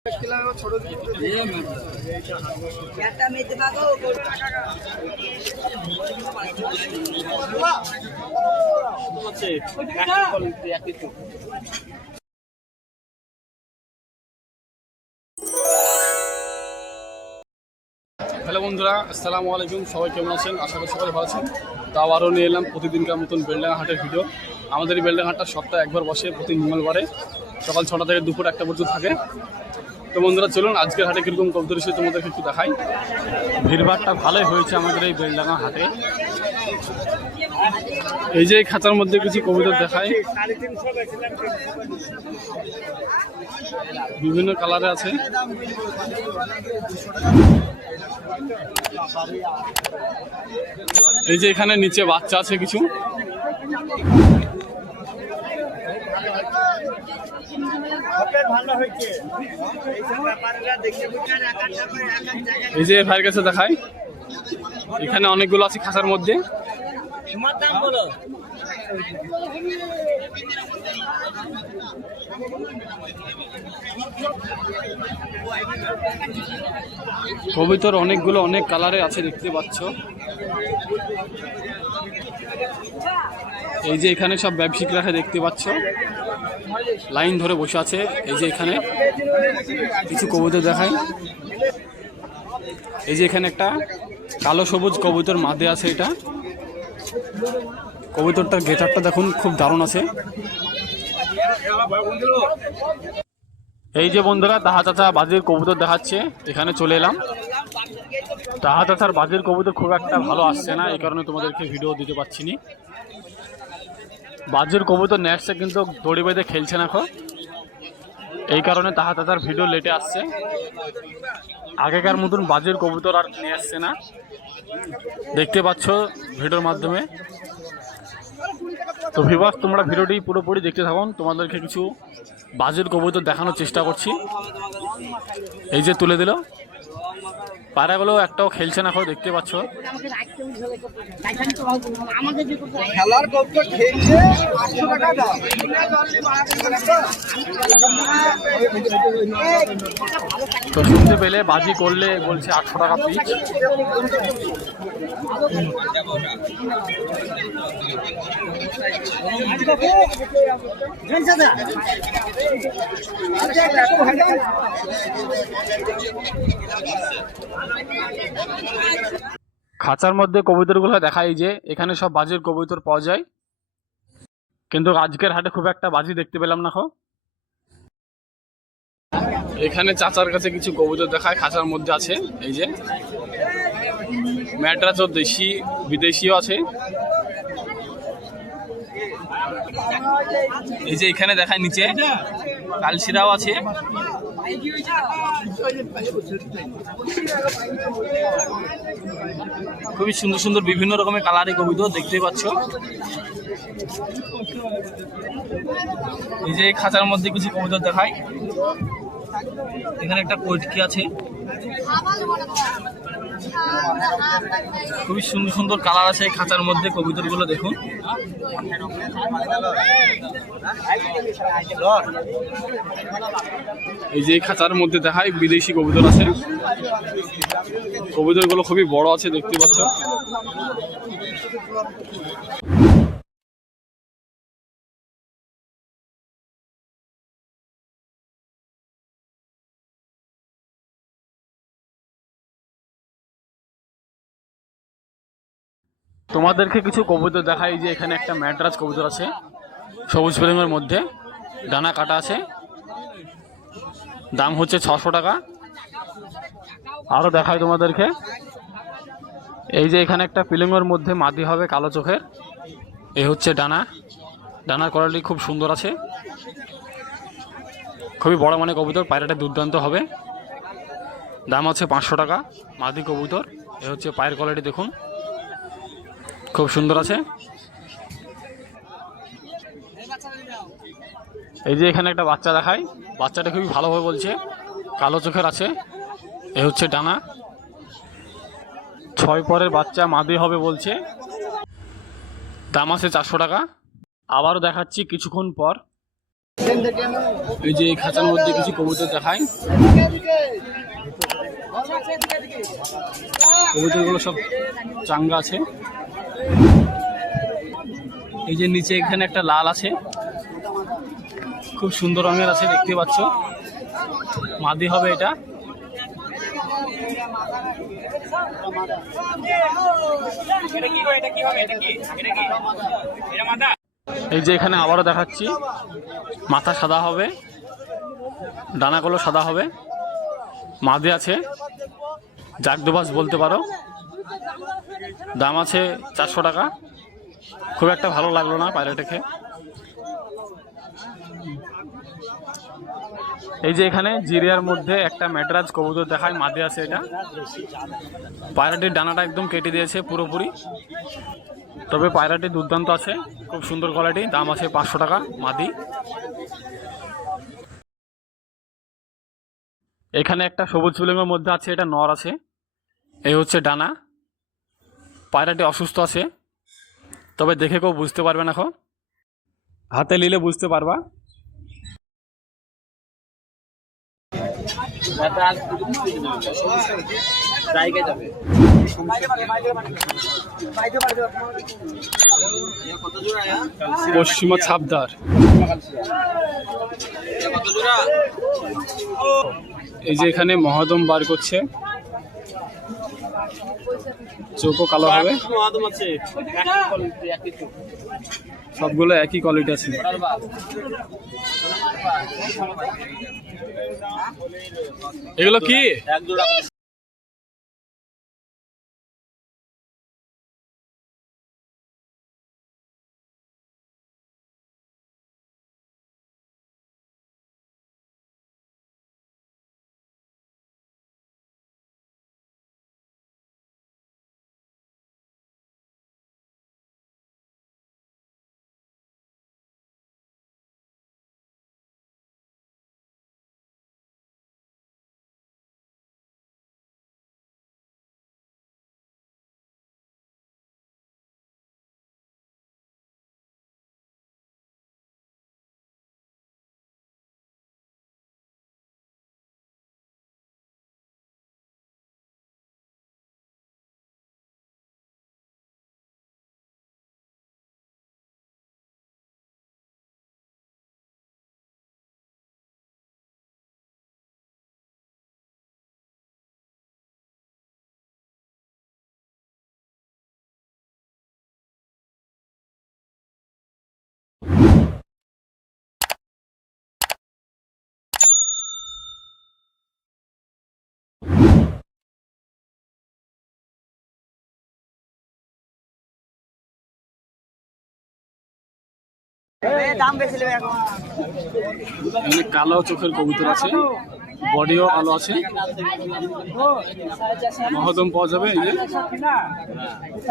Hello বন্ধুরা, আসসালামু আলাইকুম। সবাই কেমন আছেন? আশা করি সবাই ভালো আছেন। তো আবারও নিয়ে এলাম প্রতিদিনকার মতন বেলডাঙ্গা হাটের ভিডিও। আমাদের এই বেলডাঙ্গা হাটটা সপ্তাহে একবার বসে, প্রতি মঙ্গলবারে সকাল 6টা থেকে দুপুর 1টা পর্যন্ত থাকে। তো বন্ধুরা চলুন আজকের হাটে কীরকম কবুতর এসে তোমাদেরকে একটু দেখাই। ভিড়ভাড়টা ভালোই হয়েছে আমাদের এই বেলডাঙ্গা হাটে। এই যে খাঁচার মধ্যে কিছু কবুতর দেখায়, বিভিন্ন কালারে আছে। এই যে এখানে নিচে বাচ্চা আছে কিছু। এই যে ভাইয়ের কাছে দেখায়, এখানে অনেকগুলো আছে খাঁচার মধ্যে। কবুতর অনেকগুলো অনেক কালারে আছে, দেখতে পাচ্ছ। এই যে এখানে সব ব্যবসায়িকরা দেখতে পাচ্ছ, লাইন ধরে বসে আছে। এই যে এখানে কিছু কবুতর দেখায়। এই যে এখানে একটা কালো সবুজ কবুতর মাদে আছে। এটা কবুতরটার গেটারটা দেখুন, খুব দারুণ আছে। এই যে বন্ধুরা, তাহা চাচা বাজির কবুতর দেখাচ্ছে, এখানে চলে এলাম। তাহা চাচার বাজির কবুতর খুব একটা ভালো আসছে না, এই কারণে তোমাদেরকে ভিডিও দিতে পারছি না। বাজির কবুতর নিয়ে আসছে কিন্তু দড়ি বেঁধে খেলছে না এখন, এই কারণে তাহা চাচার ভিডিও লেটে আসছে। আগেকার মতন বাজির কবুতর আর নিয়ে আসছে না, দেখতে পাচ্ছ ভিডিওর মাধ্যমে। তো ভিউয়ার্স, তোমরা ভিডিওটি পুরোপুরি দেখতে থাকুন, তোমাদেরকে কিছু বাজির কবুতর দেখানোর চেষ্টা করছি। এই যে তুলে দিল, পায়রাগুলো একটাও খেলছে না, দেখতে পাচ্ছ। তো শুনতে পেলে বাজি করলে বলছে 800 টাকা পিস। খাঁচার মধ্যে কবুতরগুলো দেখাই যে এখানে সব বাজির কবুতর পাওয়া যায়, কিন্তু আজকের হাটে খুব একটা বাজি দেখতে পেলাম না। এখানে চাচার কাছে কিছু কবুতর দেখায়, খাঁচার মধ্যে আছে। এই যে ম্যাড্রাসও দেশি বিদেশিও আছে। এই যে এখানে দেখায় নিচে কালশিরাও আছে। খুবই সুন্দর সুন্দর বিভিন্ন রকমের কালারের কবুতর দেখতে পাচ্ছ। এই যে খাঁচার মধ্যে কিছু কবুতর দেখায়, এখানে একটা কৈটকি আছে। খুবই সুন্দর সুন্দর কালার আছে এই খাঁচার মধ্যে, কবুতরগুলো দেখুন। এই যে খাঁচার মধ্যে দেখায় বিদেশি কবুতর আছে, কবুতরগুলো খুবই বড় আছে, দেখতে পাচ্ছ। তোমাদেরকে কিছু কবুতর দেখাই যে এখানে একটা ম্যাড্রাস কবুতর আছে, সবুজ ফিল্মের মধ্যে, ডানা কাটা আছে, দাম হচ্ছে 600 টাকা। আরও দেখাই তোমাদেরকে, এই যে এখানে একটা ফিল্মের মধ্যে মাদি হবে কালো চোখের, এ হচ্ছে ডানার কোয়ালিটি খুব সুন্দর আছে, খুবই বড় মানে কবুতর, পায়রাটা দুর্দান্ত হবে। দাম আছে 500 টাকা মাদি কবুতর। এ হচ্ছে পায়ের কোয়ালিটি দেখুন, খুব সুন্দর আছে। এই যে এখানে একটা বাচ্চা দেখায়, বাচ্চাটা খুবই ভালোভাবে বলছে, কালো চোখের আছে। এ হচ্ছে ডানা, 6 পরের বাচ্চা, মাদি হবে বলছে। দাম আছে 400 টাকা। আবারও দেখাচ্ছি কিছুক্ষণ পর। এই যে এই খাঁচার মধ্যে কিছু কবুতর দেখায়, কবুতরগুলো সব চাঙ্গা আছে। এই যে নিচে এখানে একটা লাল আছে, খুব সুন্দর রঙের আছে, দেখতে পাচ্ছ। মাদি হবে এটা। এই যে এখানে আবারও দেখাচ্ছি, মাথা সাদা হবে, ডানাগুলো সাদা হবে, মাদি আছে, জাগদোবাজ বলতে পারো। দাম আছে 400 টাকা। খুব একটা ভালো লাগলো না পায়রাটাকে। এই যে এখানে জিরিয়ার মধ্যে একটা ম্যাড্রাজ কবুতর দেখায়, মাদি আছে এটা। পায়রাটির ডানাটা একদম কেটে দিয়েছে পুরোপুরি, তবে পায়রাটি দুর্দান্ত আছে, খুব সুন্দর কোয়ালিটি। দাম আছে 500 টাকা মাদি। এখানে একটা সবুজ ফুলিংয়ের মধ্যে আছে, এটা নর আছে। এই হচ্ছে ডানা। পায়রাটি অসুস্থ আছে, তবে দেখে কেউ বুঝতে পারবে না, এখন হাতে নিলে বুঝতে পারবা। পশ্চিমা ছাপদার। এই যে এখানে মহাদম বার করছে, চোখও কালো হবে, সবগুলো একই কোয়ালিটি আছে। এগুলো কি? এখানে কালো চোখের কবুতর আছে, বডিও কালো আছে, মহদম পাওয়া যাবে। এই যে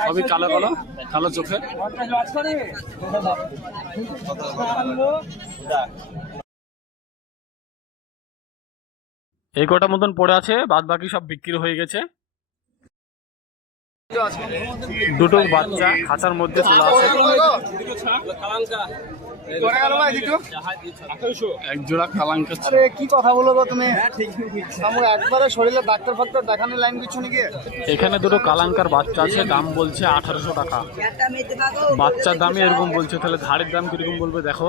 সবই কালো কালো, কালো চোখের। এই কটা মতন পড়ে আছে, বাদ বাকি সব বিক্রি হয়ে গেছে। দুটো বাচ্চা খাঁচার মধ্যে তোলা আছে, এক জোড়া কালাঙ্কা। কি কথা বলো গো তুমি? একবারে শরীরে ডাক্তার ফাক্তার দেখানো লাইন কিছু নাকি? এখানে দুটো কালাঙ্কার বাচ্চা আছে, দাম বলছে 1800 টাকা। বাচ্চার দামই এরকম বলছে, তাহলে ধারের দাম কিরকম বলবে দেখো।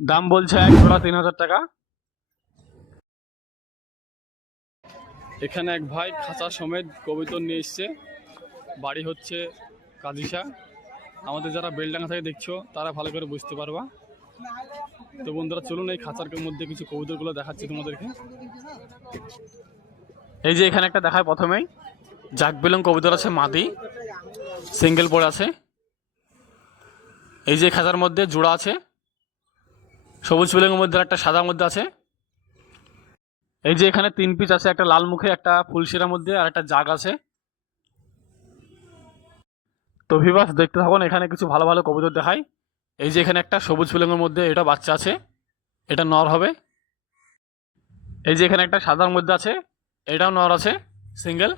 দাম বলছে এক জোড়া 3000 টাকা। এখানে এক ভাই খাঁচা সমেত কবুতর নিয়ে এসছে, বাড়ি হচ্ছে কাজিসা। আমাদের যারা বেলডাঙ্গা থেকে দেখছো তারা ভালো করে বুঝতে পারবা। তো বন্ধুরা চলুন এই খাঁচার মধ্যে কিছু কবুতরগুলো দেখাচ্ছি তোমাদেরকে। এই যে এখানে একটা দেখায়, প্রথমেই জাকবিলং কবুতর আছে, মাদি সিঙ্গেল পড়ে আছে। এই যে খাঁচার মধ্যে জোড়া আছে, সবুজ বিলংয়ের মধ্যে একটা সাদার মধ্যে আছে। এই যে এখানে 3 পিস আছে, একটা লাল মুখে, একটা ফুলশিরার মধ্যে, আর একটা জাগ আছে। তো ভিউয়ার্স দেখতে থাকুন, এখানে কিছু ভালো ভালো কবুতর দেখাই। এই যে এখানে একটা সবুজ বিলংয়ের মধ্যে, এটা বাচ্চা আছে, এটা নর হবে। এই যে এখানে একটা সাদার মধ্যে আছে, এটাও নর আছে সিঙ্গেল।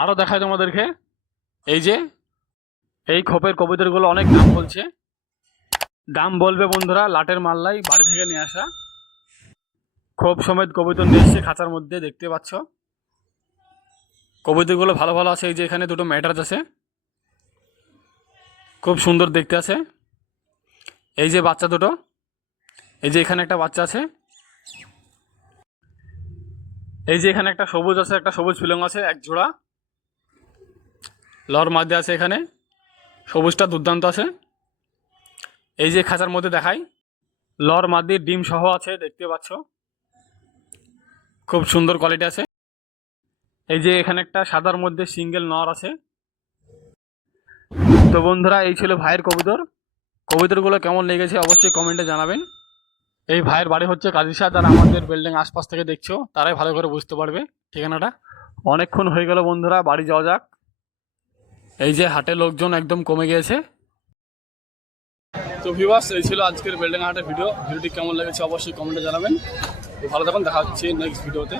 আরও দেখায় তোমাদেরকে, এই যে এই খোপের কবুতরগুলো অনেক দাম বলছে। দাম বলবে বন্ধুরা, লাটের মাল্লাই বাড়ি থেকে নিয়ে আসা খোপ সমেত কবুতর নিয়ে এসছে খাঁচার মধ্যে, দেখতে পাচ্ছ। কবুতরগুলো ভালো ভালো আছে। এই যে এখানে দুটো ম্যাডার্স আছে, খুব সুন্দর দেখতে আছে। এই যে বাচ্চা দুটো, এই যে এখানে একটা বাচ্চা আছে। এই যে এখানে একটা সবুজ আছে, একটা সবুজ ফিলং আছে, এক জোড়া লর মাঝে আছে। এখানে সবুজটা দুর্দান্ত আছে। এই যে খাঁচার মধ্যে দেখাই, লর মাদির ডিম সহ আছে, দেখতে পাচ্ছ, খুব সুন্দর কোয়ালিটি আছে। এই যে এখানে একটা সাদার মধ্যে সিঙ্গেল নর আছে। তো বন্ধুরা, এই ছিল ভাইয়ের কবুতর। কবুতরগুলো কেমন লেগেছে অবশ্যই কমেন্টে জানাবেন। এই ভাইয়ের বাড়ি হচ্ছে কাজিসাদ, আর আমাদের বিল্ডিং আশপাশ থেকে দেখছো তারাই ভালো করে বুঝতে পারবে ঠিকানাটা। অনেকক্ষণ হয়ে গেল বন্ধুরা, বাড়ি যাওয়া যাক। এই যে হাটে লোকজন একদম কমে গিয়েছে। তো ভিউয়ার্স, এই ছিল আজকের বিল্ডিং হাটের ভিডিওটি কেমন লেগেছে অবশ্যই কমেন্টে জানাবেন। তো ভালো থাকুন, দেখা হচ্ছে নেক্সট ভিডিওতে।